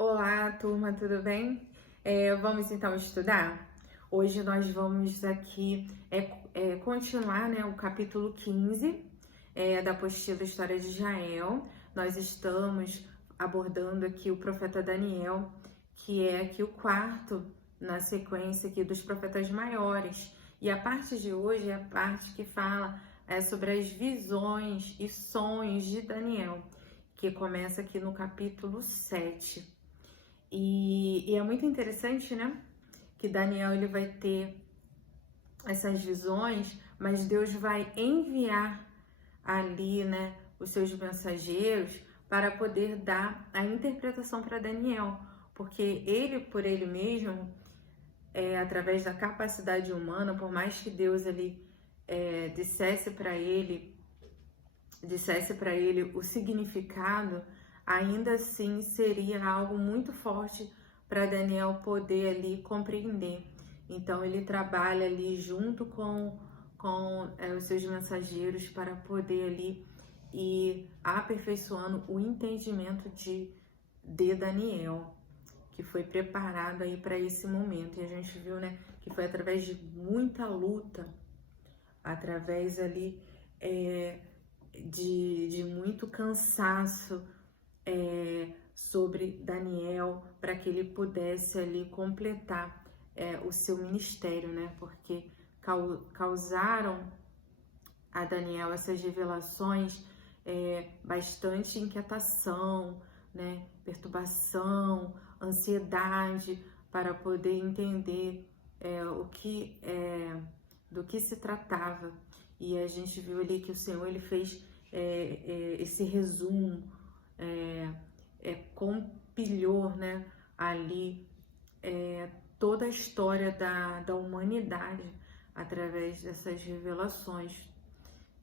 Olá, turma, tudo bem? Vamos então estudar? Hoje nós vamos aqui continuar, né, o capítulo 15 da apostila História de Israel. Nós estamos abordando aqui o profeta Daniel, que é aqui o quarto na sequência aqui dos profetas maiores. E a parte de hoje é a parte que fala sobre as visões e sonhos de Daniel, que começa aqui no capítulo 7. E é muito interessante, né? Que Daniel ele vai ter essas visões, mas Deus vai enviar ali, né, os seus mensageiros para poder dar a interpretação para Daniel, porque ele por ele mesmo, através da capacidade humana, por mais que Deus ali dissesse para ele o significado, ainda assim seria algo muito forte para Daniel poder ali compreender. Então ele trabalha ali junto com os seus mensageiros para poder ali ir aperfeiçoando o entendimento de Daniel, que foi preparado aí para esse momento. E a gente viu, né, que foi através de muita luta, através ali de muito cansaço sobre Daniel, para que ele pudesse ali completar o seu ministério, né? Porque causaram a Daniel essas revelações bastante inquietação, né? Perturbação, ansiedade, para poder entender do que se tratava. E a gente viu ali que o Senhor ele fez esse resumo, compilhou, né, ali toda a história da humanidade através dessas revelações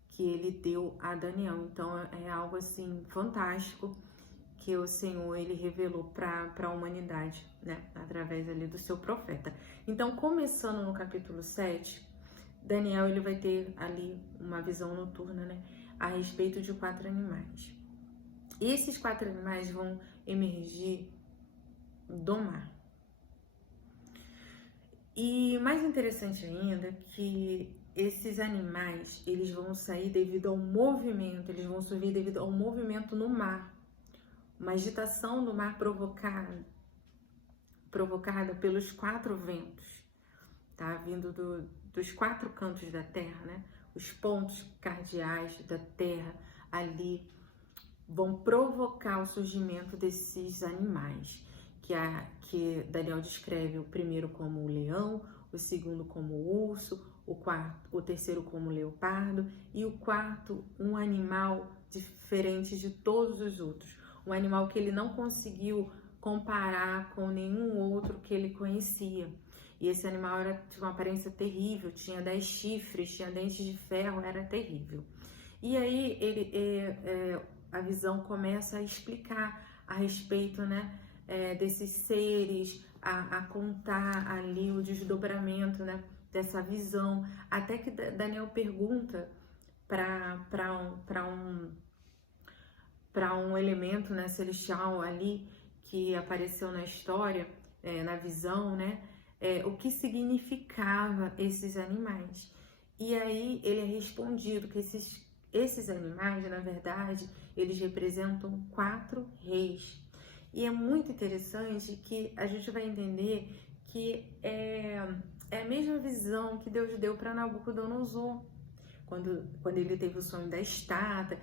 que ele deu a Daniel. Então é algo assim fantástico que o Senhor ele revelou para a humanidade, né, através ali do seu profeta. Então, começando no capítulo 7, Daniel ele vai ter ali uma visão noturna, né, a respeito de 4 animais. E esses 4 animais vão emergir do mar. E mais interessante ainda que esses animais, eles vão sair devido ao movimento, eles vão subir devido ao movimento no mar. Uma agitação do mar provocada pelos 4 ventos, tá? Vindo dos 4 cantos da terra, né? Os pontos cardeais da terra ali vão provocar o surgimento desses animais, que Daniel descreve o primeiro como o leão, o segundo como o urso, o terceiro como o leopardo e o quarto um animal diferente de todos os outros, um animal que ele não conseguiu comparar com nenhum outro que ele conhecia. E esse animal tinha uma aparência terrível, tinha 10 chifres, tinha dentes de ferro, era terrível. E aí a visão começa a explicar a respeito, né, desses seres, a contar ali o desdobramento, né, dessa visão, até que Daniel pergunta para um elemento, né, celestial ali que apareceu na história, na visão, né, o que significava esses animais. E aí ele é respondido que esses animais, na verdade, eles representam 4 reis. E é muito interessante que a gente vai entender que é a mesma visão que Deus deu para Nabucodonosor, quando ele teve o sonho da estátua,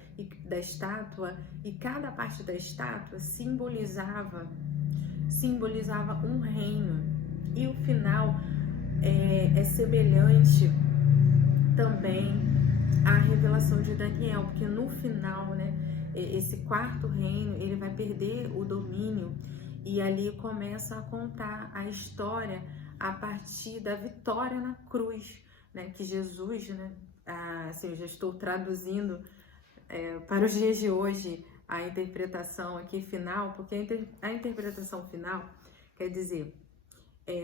e cada parte da estátua simbolizava um reino. E o final é semelhante também à revelação de Daniel, porque no final, né, esse 4º reino, ele vai perder o domínio, e ali começa a contar a história a partir da vitória na cruz, né, que Jesus, né, assim, eu já estou traduzindo para os dias de hoje a interpretação aqui final, porque a interpretação final quer dizer,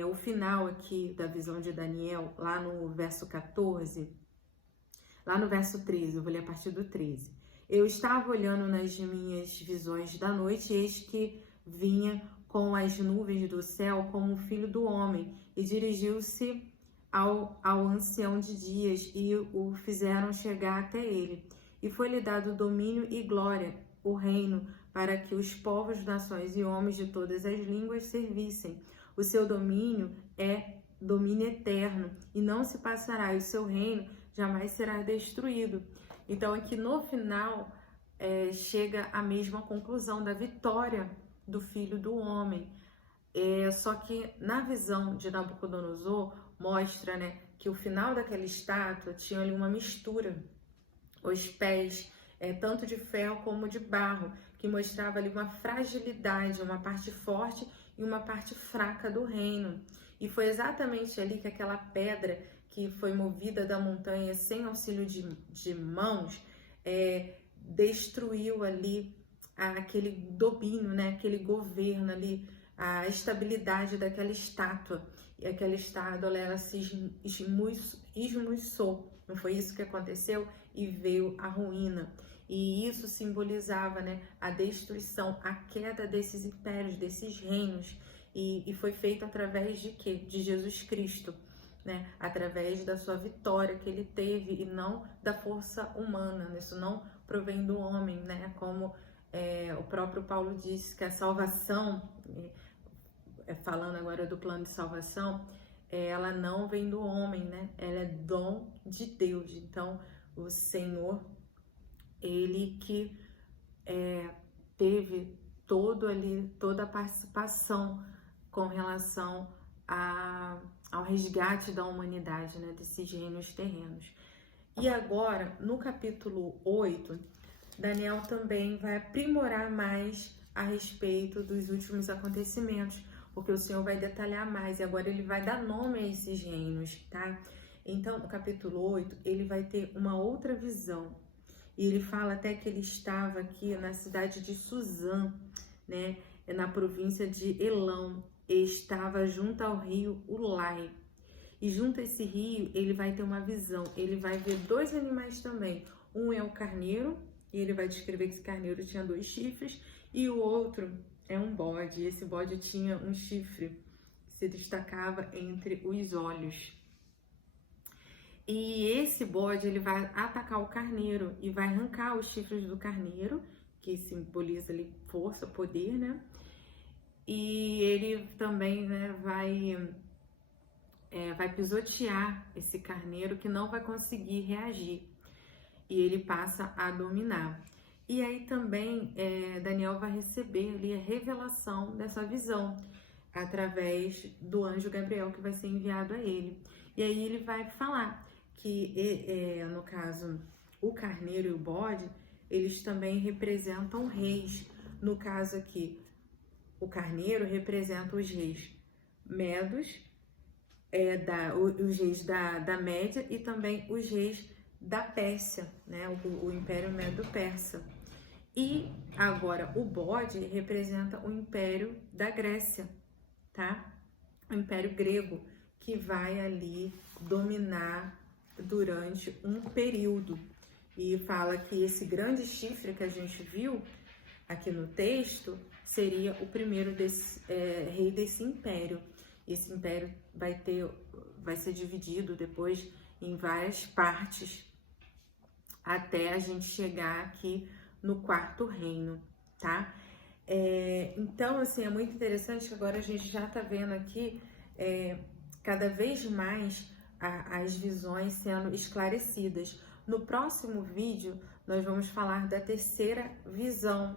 o final aqui da visão de Daniel, lá no verso 14, lá no verso 13, eu vou ler a partir do 13. Eu estava olhando nas minhas visões da noite, e eis que vinha com as nuvens do céu como o filho do homem, e dirigiu-se ao ancião de dias, e o fizeram chegar até ele. E foi-lhe dado domínio e glória, o reino, para que os povos, nações e homens de todas as línguas servissem. O seu domínio é domínio eterno, e não se passará, e o seu reino jamais será destruído. Então aqui no final chega a mesma conclusão da vitória do Filho do Homem. Só que na visão de Nabucodonosor mostra, né, que o final daquela estátua tinha ali uma mistura. Os pés, tanto de ferro como de barro, que mostrava ali uma fragilidade, uma parte forte e uma parte fraca do reino. E foi exatamente ali que aquela pedra que foi movida da montanha sem auxílio de mãos, destruiu ali aquele domínio, né? Aquele governo ali, a estabilidade daquela estátua. E aquela estátua, ela se esmuiçou. Não foi isso que aconteceu? E veio a ruína. E isso simbolizava, né, a destruição, a queda desses impérios, desses reinos. E foi feito através de quê? De Jesus Cristo, né? Através da sua vitória que ele teve e não da força humana. Isso não provém do homem, né? Como o próprio Paulo disse que a salvação, falando agora do plano de salvação, ela não vem do homem, né? Ela é dom de Deus. Então, o Senhor, ele que teve toda a participação com relação ao resgate da humanidade, né, desses reinos terrenos. E agora, no capítulo 8, Daniel também vai aprimorar mais a respeito dos últimos acontecimentos, porque o Senhor vai detalhar mais, e agora ele vai dar nome a esses reinos, tá? Então, no capítulo 8, ele vai ter uma outra visão, e ele fala até que ele estava aqui na cidade de Suzã, né, na província de Elão, e estava junto ao rio Ulai. E junto a esse rio, ele vai ter uma visão, ele vai ver dois animais também. Um é o carneiro, e ele vai descrever que esse carneiro tinha 2 chifres, e o outro é um bode, e esse bode tinha um chifre que se destacava entre os olhos. E esse bode, ele vai atacar o carneiro e vai arrancar os chifres do carneiro, que simboliza ali força, poder, né? E ele também, né, vai pisotear esse carneiro, que não vai conseguir reagir. E ele passa a dominar. E aí também Daniel vai receber ali a revelação dessa visão, através do anjo Gabriel, que vai ser enviado a ele. E aí ele vai falar que, no caso, o carneiro e o bode, eles também representam reis. No caso aqui, o carneiro representa os reis medos, os reis da Média, e também os reis da Pérsia, né? O Império Medo-Persa. E agora o bode representa o Império da Grécia, tá? O Império Grego, que vai ali dominar durante um período. E fala que esse grande chifre que a gente viu aqui no texto seria o primeiro rei desse império. Esse império vai ser dividido depois em várias partes, até a gente chegar aqui no 4º reino, tá? Então, assim, é muito interessante que agora a gente já tá vendo aqui cada vez mais as visões sendo esclarecidas. No próximo vídeo, nós vamos falar da 3ª visão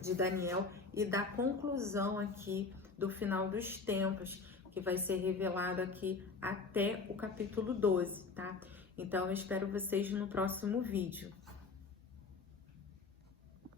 de Daniel e da conclusão aqui do final dos tempos, que vai ser revelado aqui até o capítulo 12, tá? Então, eu espero vocês no próximo vídeo.